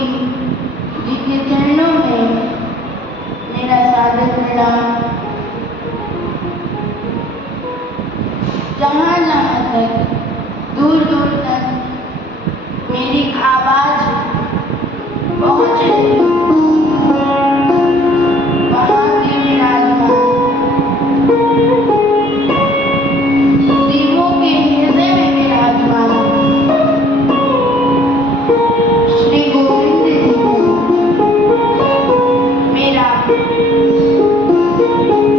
जिनके चरणों में मेरा सादर प्रणाम। जहाँ जहाँ तक दूर दूर तक मेरी आवाज़ पहुँच रही वहाँ के विराजमान देवों के हृदय में विराजमान श्री गोविंद जी को मेरा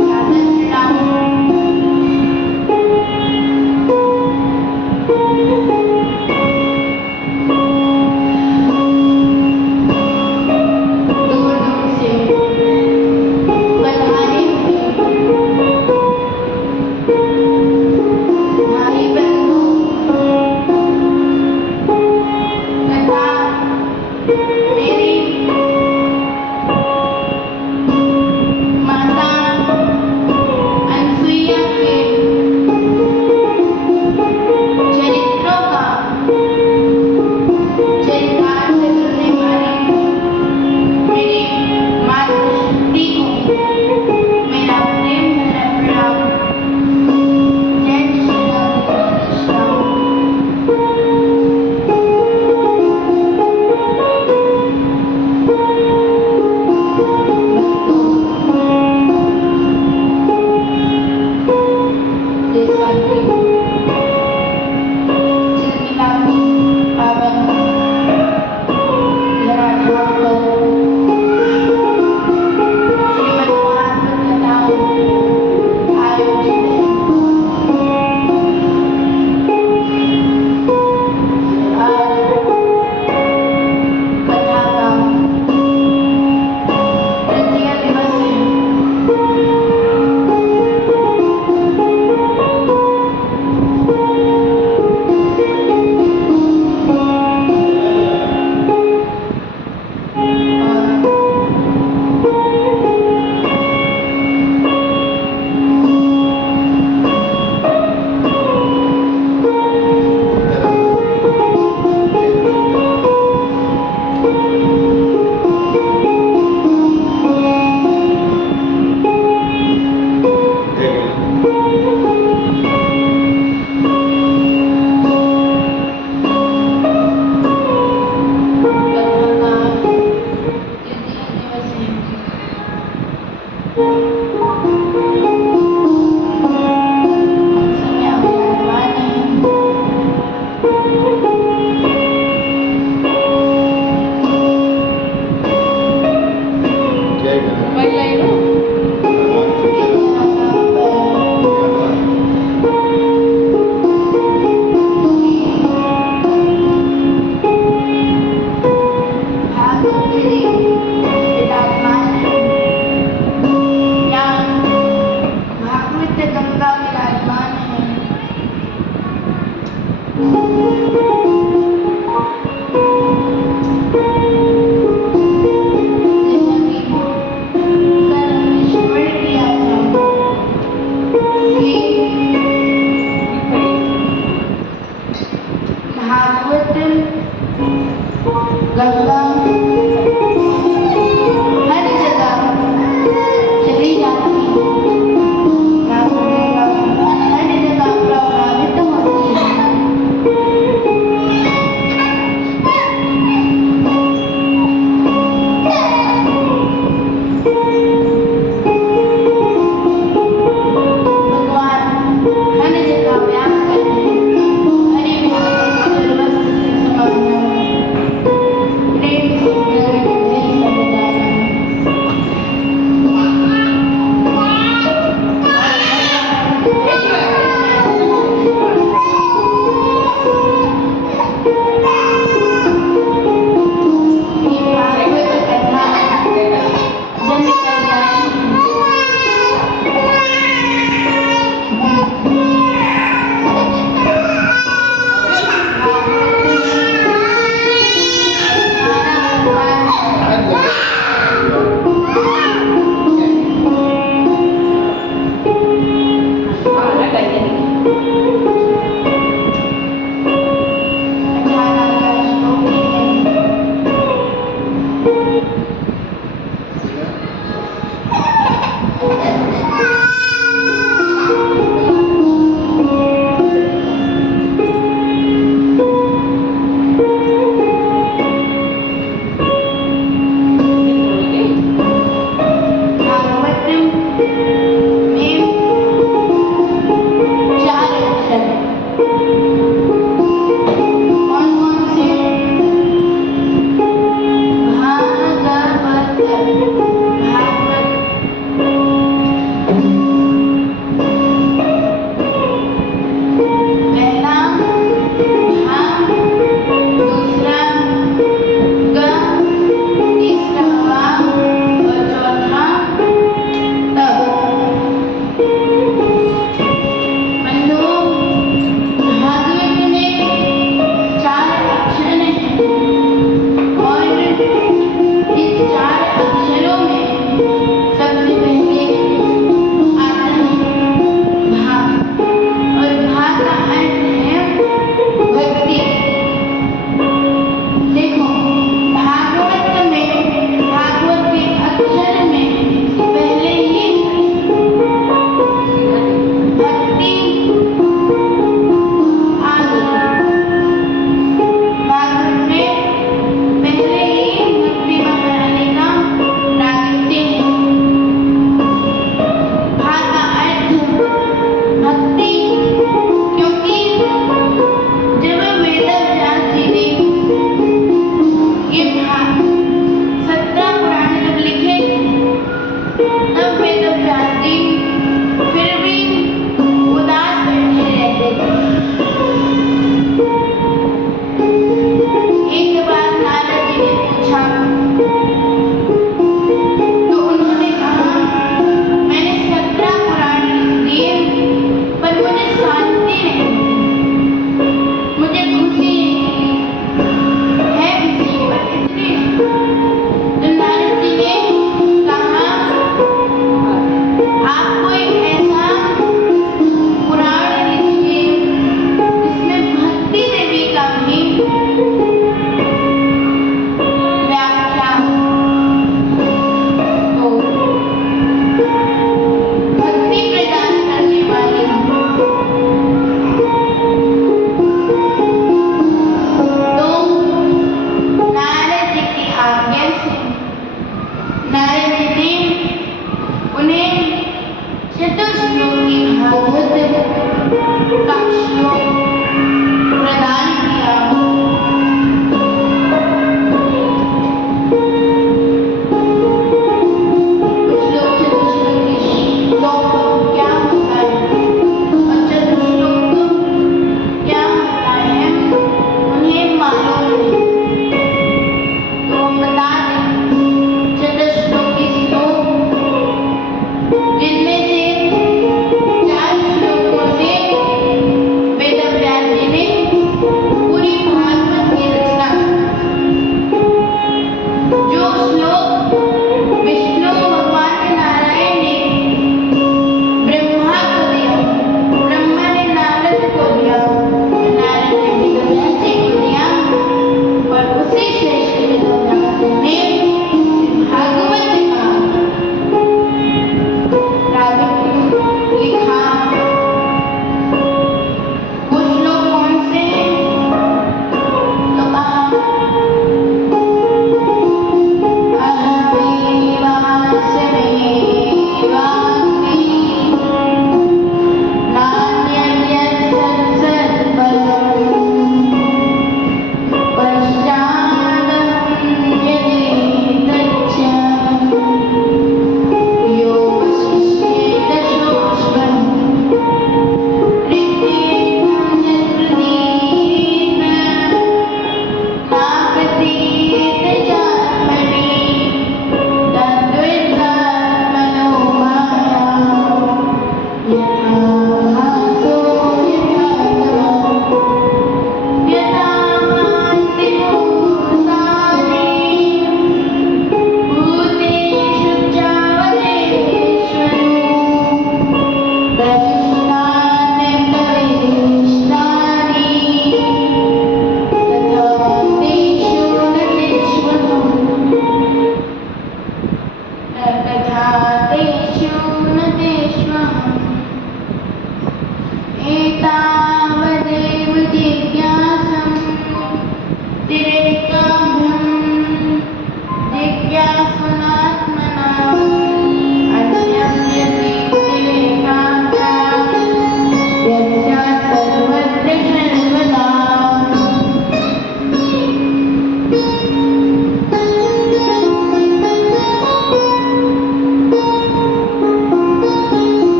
सादर प्रणाम। दूर दूर से पधारे भाई बंधु तथा मेरी माता अनसुईया के चरित्रों का चरितार्थ करने वाली मेरी मातृशक्ति को मेरा प्रेम भरा प्रणाम। जय श्री राधे कृष्ण।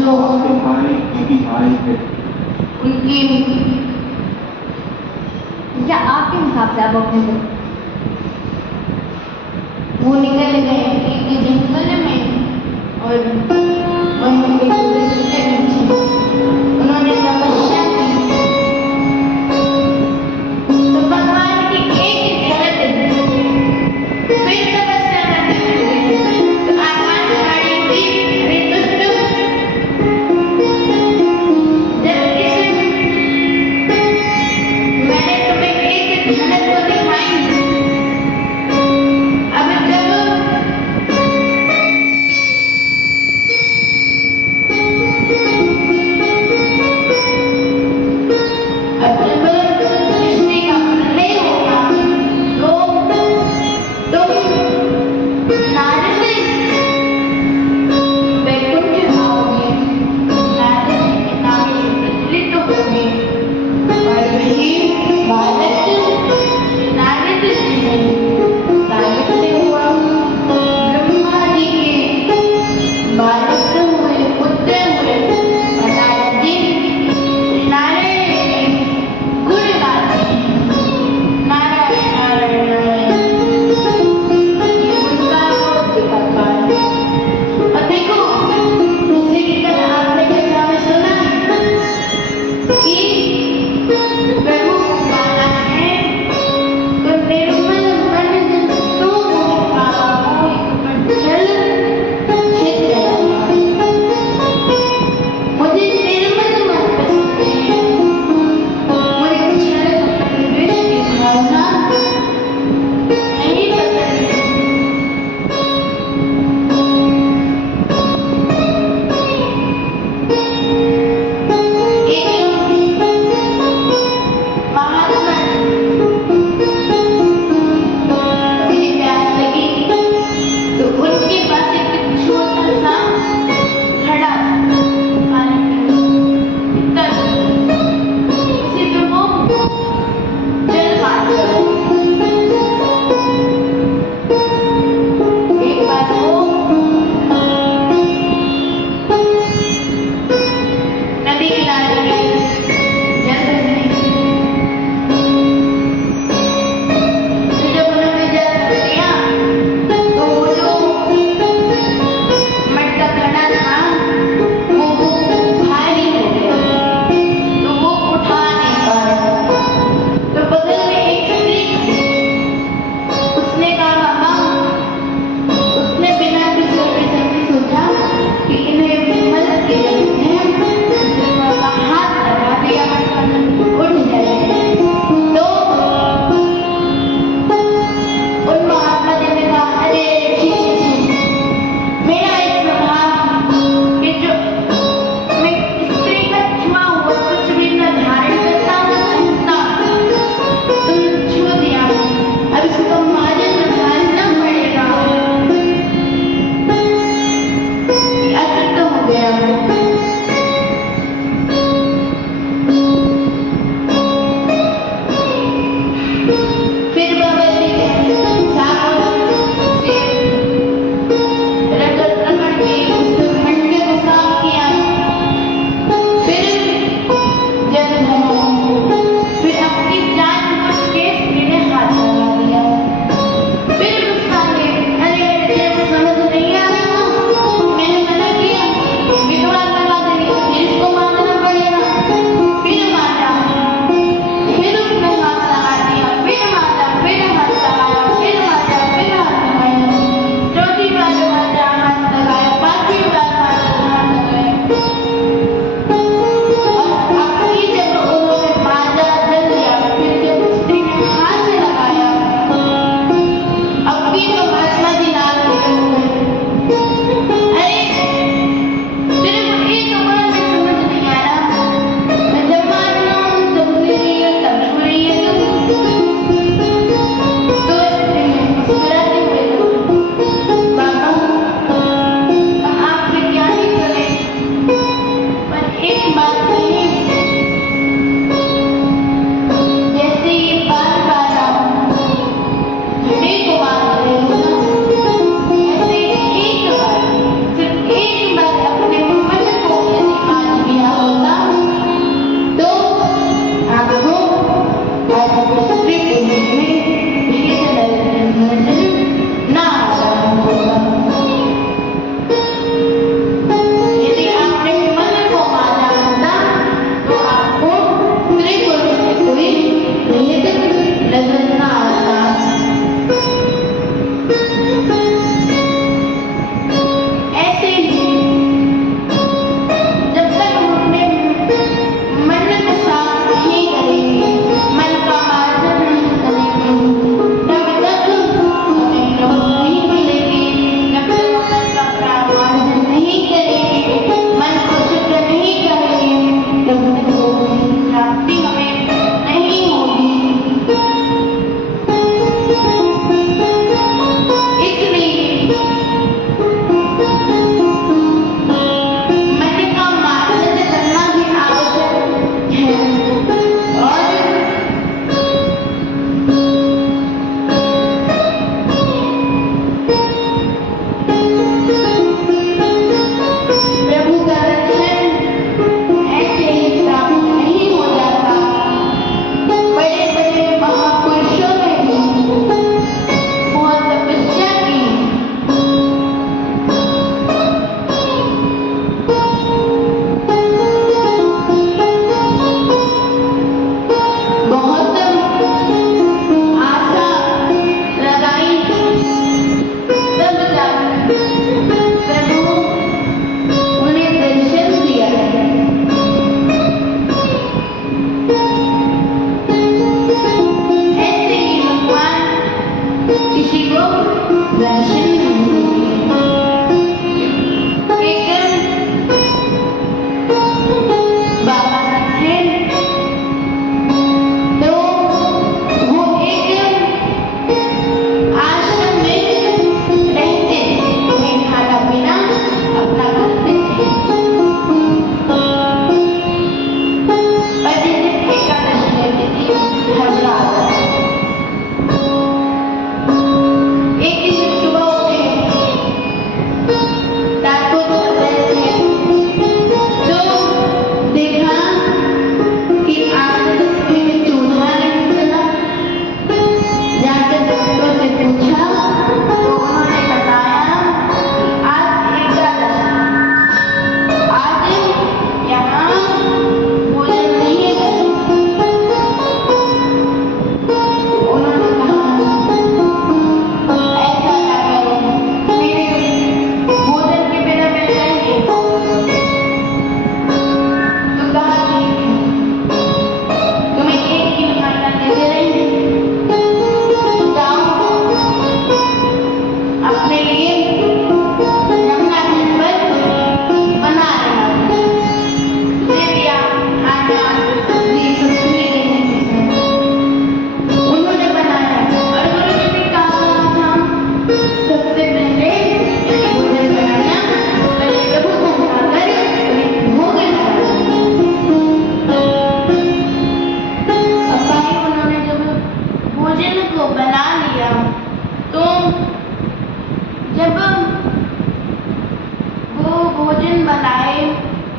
जो आपके भाई की भाई थे। उनकी क्या आपके हिसाब से आप अपने को वो निकल गए एक जंगल में और वहीं पे सूरज के नीचे उन्होंने तपस्या की। तो भगवान की एक झलक देखी, फिर तपस्या करने लगे। तो आकाशवाणी हुई, अरे दुष्ट, जब मैंने तुम्हें एक झलक तो दिखाई, अब जब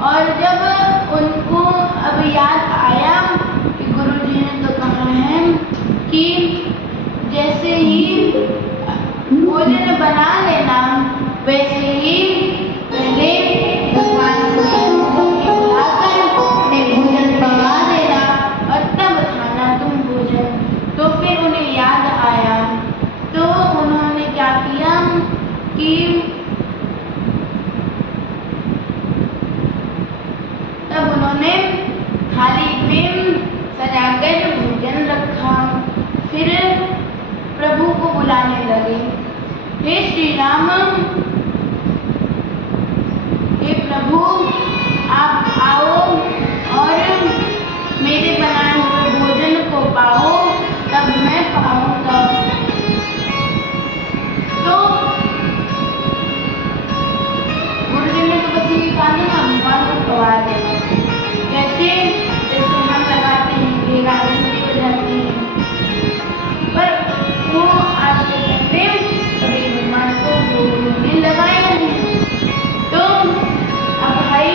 और जब उनको अब याद आया कि गुरुजी ने तो कहा है कि जैसे ही भोजन बना लेना वैसे ही पहले भगवान को बुलाकर उन्हें भोजन बना देना और तब खाना तुम भोजन। तो फिर उन्हें याद आया तो उन्होंने क्या किया कि तब उन्होंने थाली में सजाकर भोजन रखा। फिर प्रभु को बुलाने लगे, हे श्री राम, हे प्रभु आप आओ और मेरे बनाए हुए भोजन को पाओ तब मैं पाऊंगा। तो गुरुजी ने तो बस ये कहा ना भगवान को खवा देना। कैसे जैसे हम लगाते हैं ये गारंटी हो जाती है, पर वो आज से पहले कभी भगवान को उन्होंने लगाया नहीं। तो अब भाई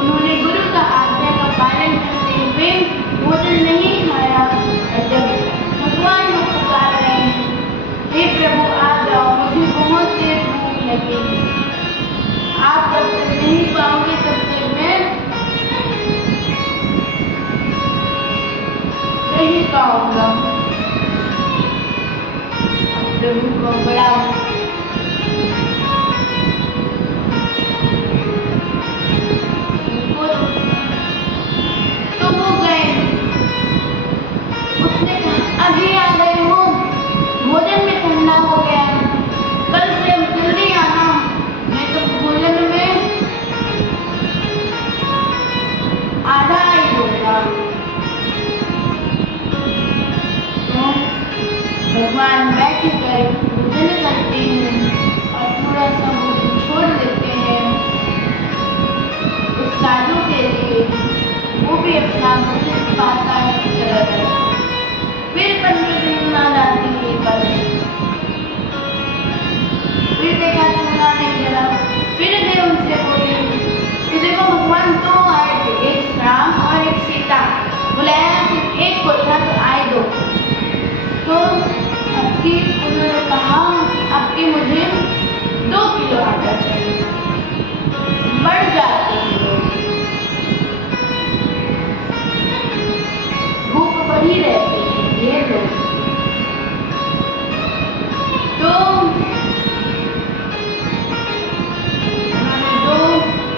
उन्होंने गुरु का आज्ञा का पालन करते हुए भोजन नहीं खाया। और जब भगवान को पुकार रहे हैं, हे प्रभु आ जाओ, मुझे बहुत देर भूख लगी, आप जब तक नहीं पाओगे तब तक मैं नहीं पाऊंगा। प्रभु को बड़ा तो वो गए, उसने कहा अभी आ गए हो, भोजन में ठंडा हो गया, कल से जल्दी आना, मैं तो भोजन में आधा ही होगा। तो भगवान बैठ कर भोजन करते हैं और थोड़ा सा भोजन छोड़ देते हैं उस साधु के लिए, वो भी अपना भोजन पाता है चला जाता। फिर 15 दिन बाद आती है एकादशी, फिर देखा चूल्हा नहीं जला, फिर वे उनसे बोले कि देखो भगवान दो आए थे, एक राम और एक सीता, बुलाया सिर्फ एक को था तो आए दो। तो अबकी उन्होंने कहा अबकी मुझे 2 किलो आटा चाहिए, बढ़ जाते हैं लोग, भूख बढ़ी रहती है ये लोग। तो उन्होंने 2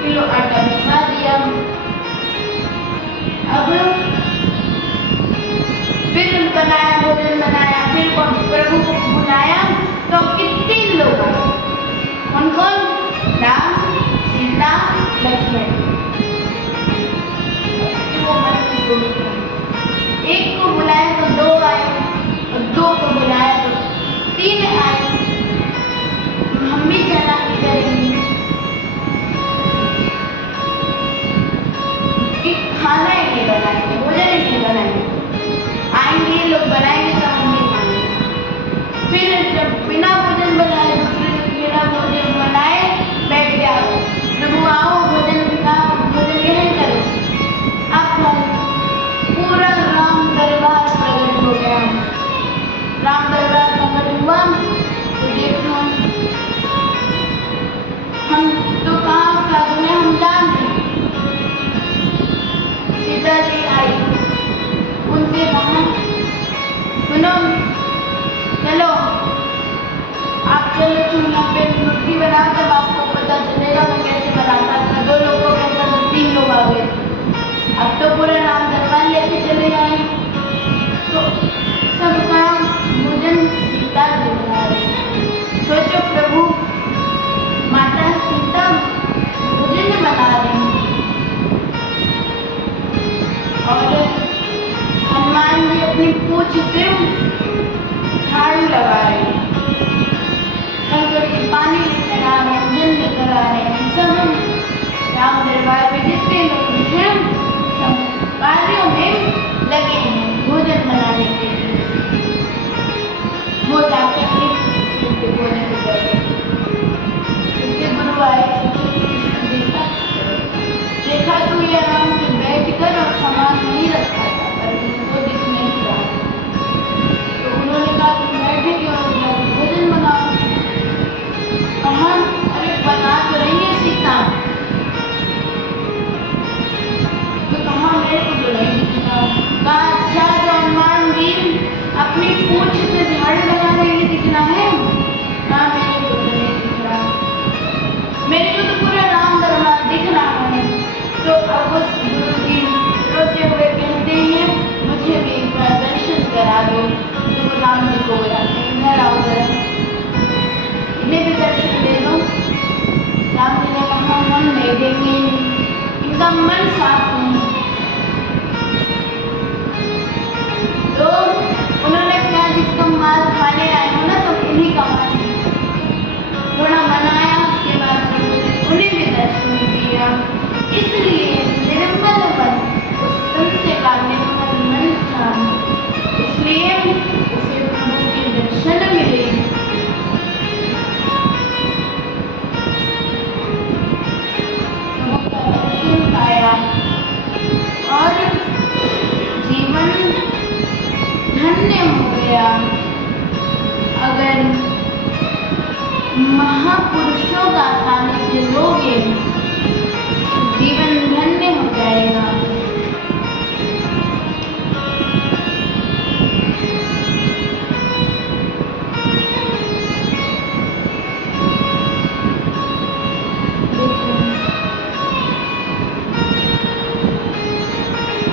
किलो आटा भिजवा दिया। अब फिर बनाया, भोजन बनाया, फिर प्रभु को बुलाया तो कितने लोग आए, कौन कौन, राम सीता लक्ष्मण। वो मन में सोच रहे, एक को बुलाया तो 2 आए और 2 को बुलाया तो 3 आए, हम भी चला नहीं करेंगे कि खाना ही नहीं बनाएंगे, भोजन ही नहीं बनाएंगे, आएंगे लोग बनाएंगे तो हम भी खाएंगे। फिर जब बिना भोजन बनाए, दूसरे दिन बिना भोजन बनाए बैठ गया, प्रभु आओ भोजन का भोजन ग्रहण करो, आप खाओ। पूरा राम दरबार प्रकट हो गया। राम दरबार प्रकट हुआ तो देखो हम तो कहाँ साधु ने हम जानते, सीता जी आई, उनसे कहा सुनो चलो जिसका मन साफ नहीं। तो उन्होंने क्या, जिसका माल खाने आए हो ना, सब उन्हीं का माल थोड़ा मनाया, उसके बाद उन्हें भी दर्शन दिया। इसलिए निर्मल मन उस संत का निर्मल मन था, इसलिए उसे प्रभु के दर्शन मिले। प्रभु का दर्शन पाया और जीवन धन्य हो गया। अगर महापुरुषों का सानिध्य लोगे, जीवन धन्य हो जाएगा।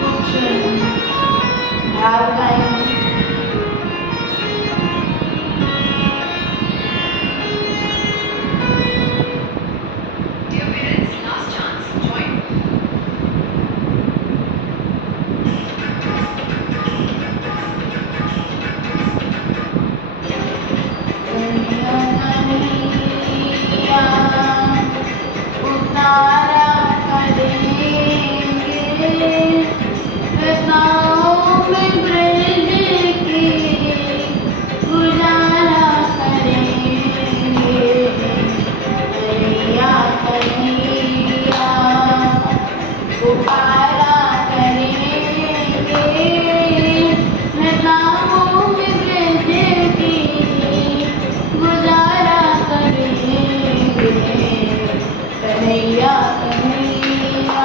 कुछ भाव गाएंगे। Dear parents, last chance. Join. उतारा करेंगे गाँव में ब्रज की, गुजारा करेंगे कन्हैया कन्हैया, उतारा करेंगे गाँव में ब्रज की, गुजारा करेंगे कन्हैया कन्हैया,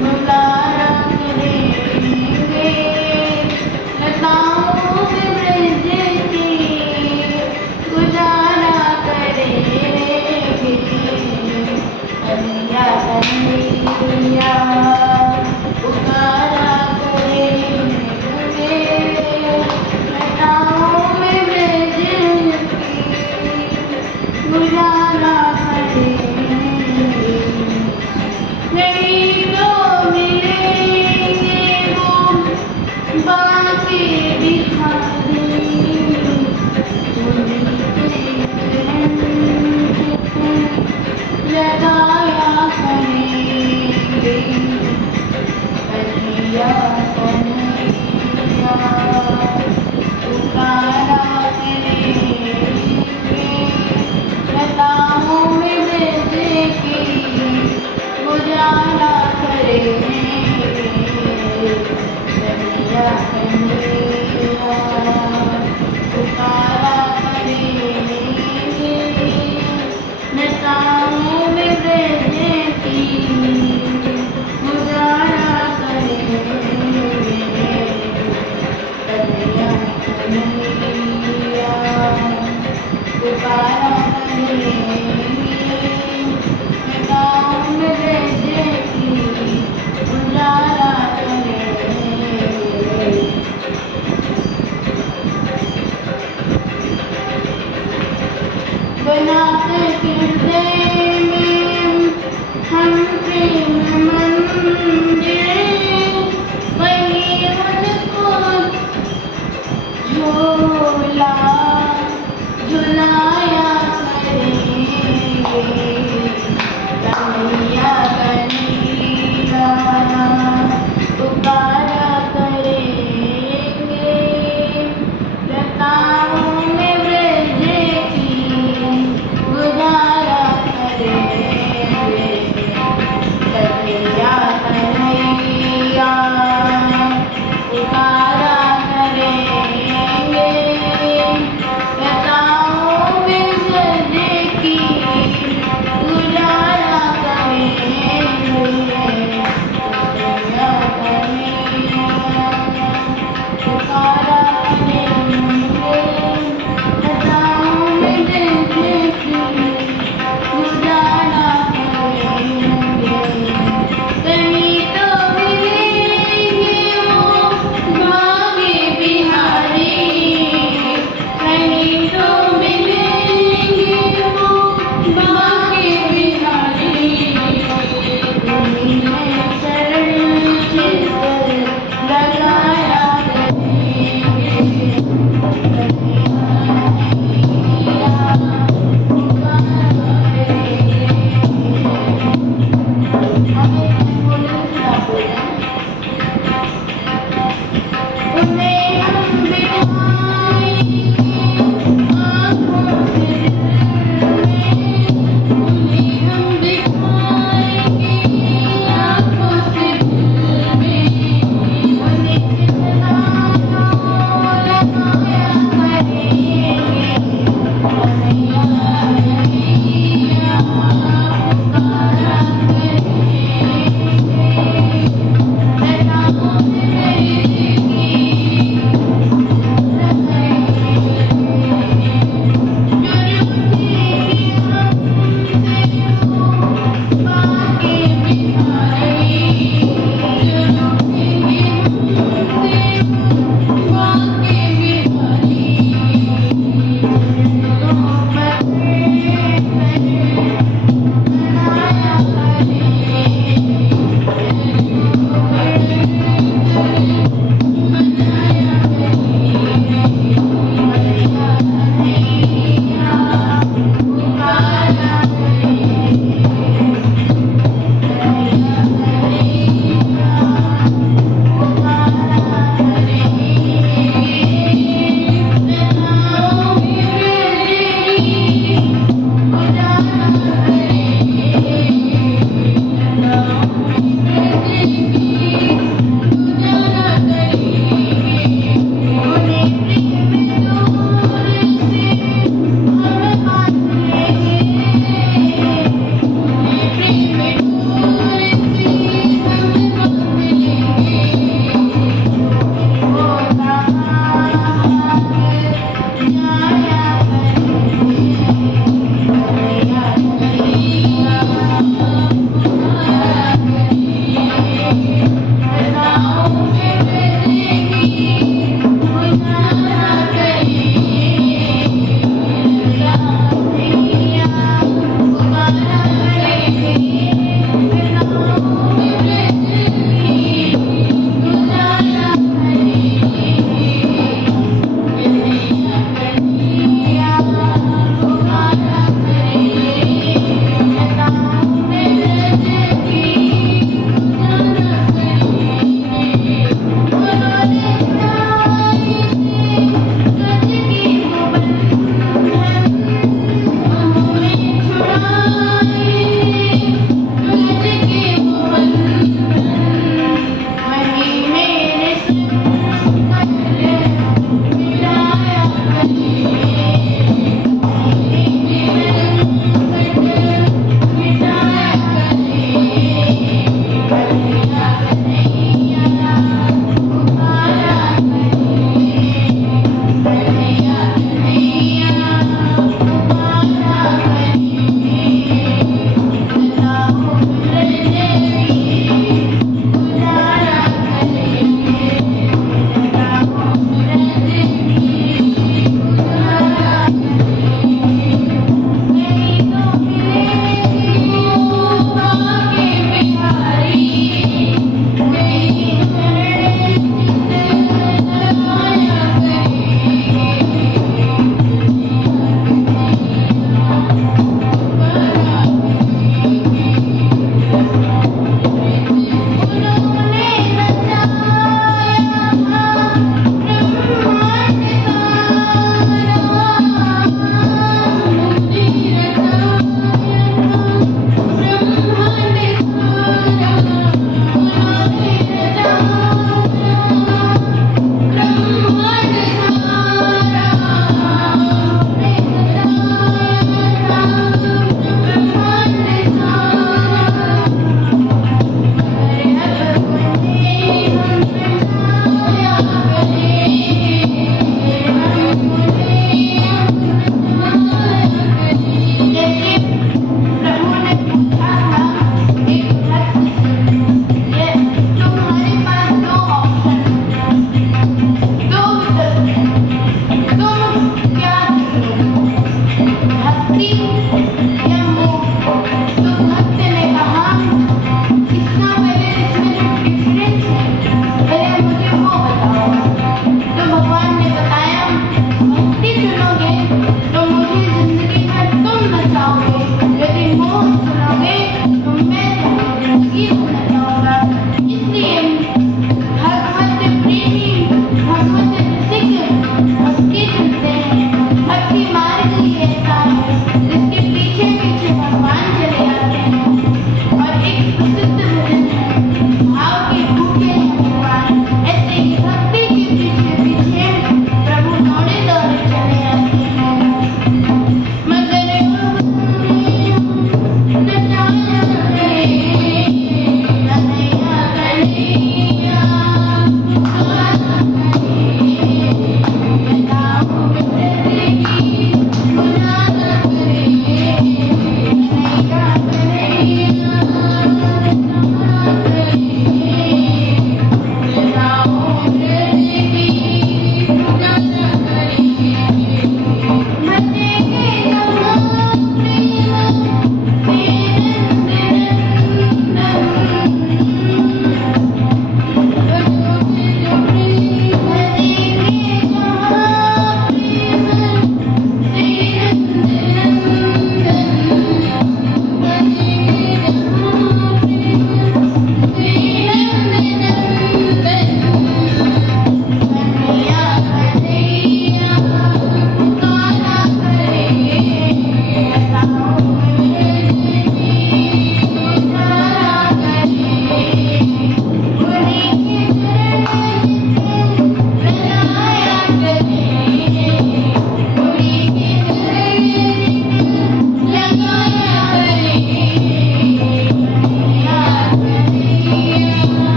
गुजारा करेंगे गाँव में ब्रज की, गुजारा करेंगे कन्हैया कन्हैया, पुकारा करेंगे गाँव में ब्रज की, गुजारा करेंगे। नहीं तो मिलेंगे वो बाकी भिखारी, लगाया करेंगे कन्हैया कन्हैया, पुकारा करेंगे गाँव में ब्रज की, गुजारा करेंगे कन्हैया कन्हैया, पुकारा करेंगे गाँव में ब्रज की, गुजारा करेंगे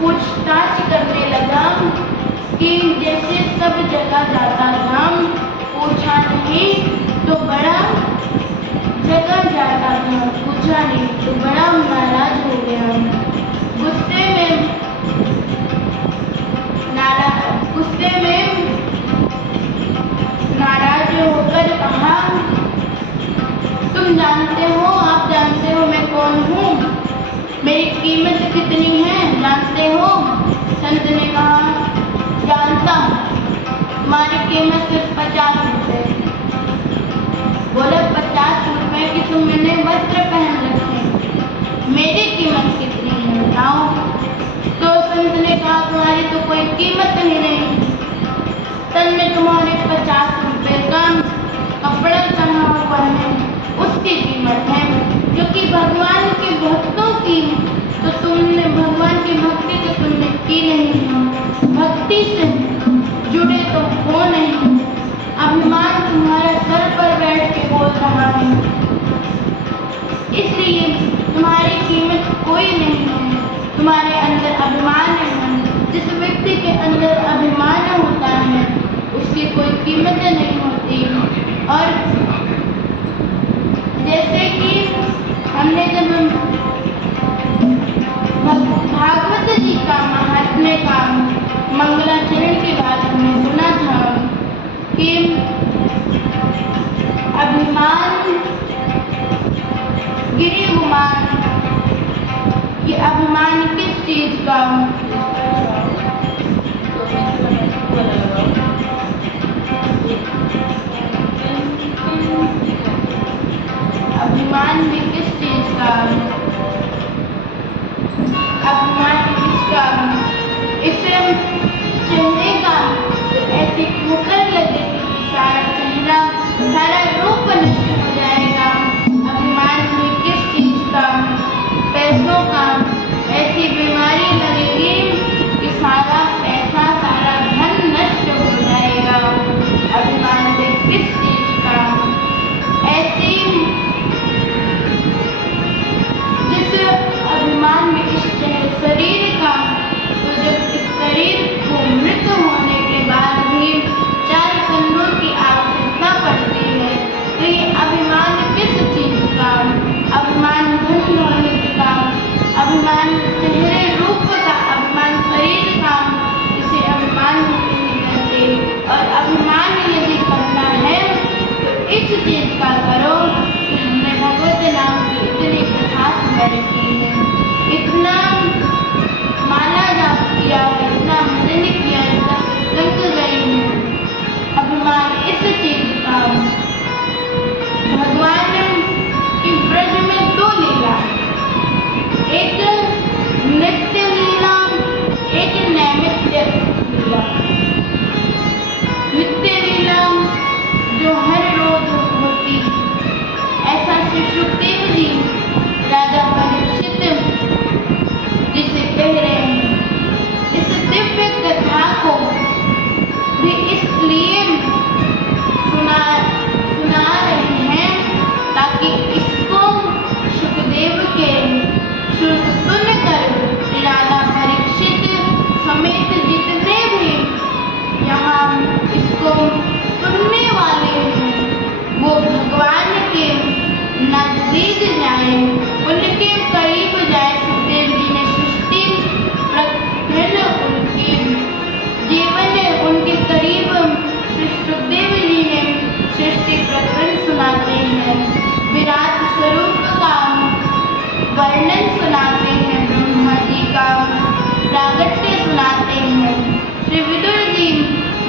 पूछताछ करने लगा कि जैसे सब जगह जाता था, पूछा नहीं तो बड़ा जगह जाता था, पूछा नहीं तो बड़ा नाराज हो गया। गुस्से में नाराज होकर कहा, तुम जानते हो, आप जानते हो मैं कौन हूँ, मेरी कीमत कितनी है जानते हो? संत ने कहा, जानता हूँ, तुम्हारी कीमत सिर्फ 50 रुपए। बोले 50 रुपए की तुम जिसके अंदर अभिमान होता है उसकी कोई कीमत नहीं होती। और जैसे कि हमने जब भागवत जी का महात्म्य का मंगलाचरण के बाद हमने सुना था कि अभिमान गिरी गुमान, कि अभिमान किस चीज का, अभिमान भी किस चीज का, अभिमान किसका, इसे चेहरे का ऐसी ठोकर लगेगी कि सारा चेहरा सारा रूप नष्ट हो जाएगा। अभिमान भी किस चीज का, पैसों का, ऐसी बीमारी लगेगी कि सारा पैसा सारा धन नष्ट हो जाएगा। अभिमान भी किस चीज का, ऐसी जिस अभिमान में इस शरीर का, तो जब इस शरीर को मृत्यु होने के बाद भी 4 कंधों की आवश्यकता पड़ती है, तो ये अभिमान किस चीज का, अभिमान धन दौलत का, अभिमान चेहरे रूप का, अभिमान शरीर का, इसे अभिमान नहीं कहते। और अभिमान यदि करना है तो इस चीज का करो कि हमने भगवत नाम की इतनी कथा स्मरण की है, इतना माला जाप किया है, इतना भजन किया, इतना सत्संग गई है। अभिमान इस चीज का। भगवान की ब्रज में 2 लीला है, एक नित्य लीला, एक नैमित्य लीला। नित्य लीला जो हर रोज होती, ऐसा श्री सुखदेव जी राजा परीक्षित जिसे कह रहे हैं, इस दिव्य कथा को भी इसलिए सुना रहे हैं ताकि इसको सुखदेव के सुनकर राजा परीक्षित समेत जितने भी यहाँ इसको सुनने वाले हैं वो भगवान के नजदीक जाए, उनके करीब जाए। सुखदेव जी ने सृष्टि प्रकरण उनके जीवन उनके करीब सुखदेव जी ने सृष्टि प्रकरण सुनाते हैं, विराट स्वरूप का वर्णन सुनाते हैं, ब्रह्मा जी का प्रागट्य सुनाते हैं, श्री विदुर जी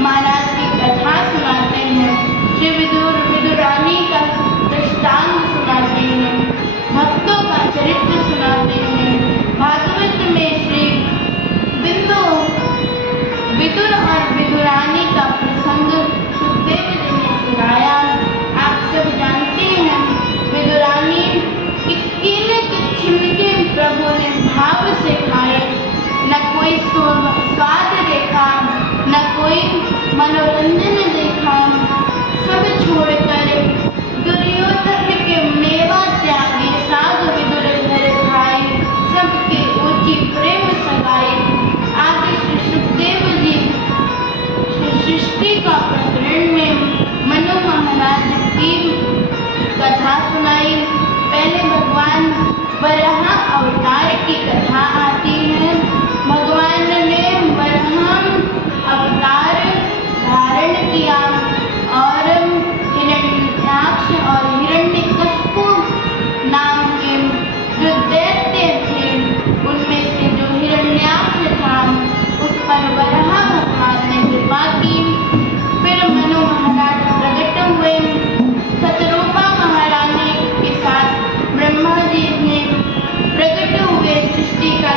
महाराज की कथा सुनाते हैं, श्री विदुरानी का दृष्टांत सुनाते हैं, भक्तों का चरित्र सुनाते हैं। भागवत में श्री विदुर और विदुरानी का प्रसंग सुखदेव जी ने सुनाया। आप सब जानते हैं विदुरानी कि केले के छिलके प्रभु ने भाव से खाए, न कोई स्वाद देखा, न कोई मनोरंजन देखा, सब छोड़कर दुर्योधन के मेवा त्यागे साग विदुर घर खाए, सबके ऊंची प्रेम सगाए। आगे श्री सुखदेव जी सृष्टि का प्रकरण में मनु महाराज की कथा सुनाई। पहले भगवान वराह अवतार की कथा आती है। भगवान ने वराह अवतार धारण किया और हिरण्याक्ष और हिरण्यकशिपु नाम के जो दैत्य थे उनमें से जो हिरण्याक्ष था उस पर वराह भगवान ने कृपा की। फिर मनु महाराज प्रकट हुए, शतरूपा महारानी के साथ ब्रह्मा जी ने प्रकट हुए, सृष्टि का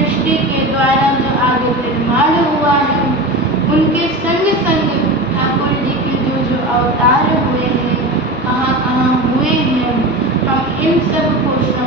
सृष्टि के द्वारा जो आगे निर्माण हुआ है, उनके संग संग ठाकुर जी के जो जो अवतार हुए हैं, कहाँ कहाँ हुए हैं, हम इन सब को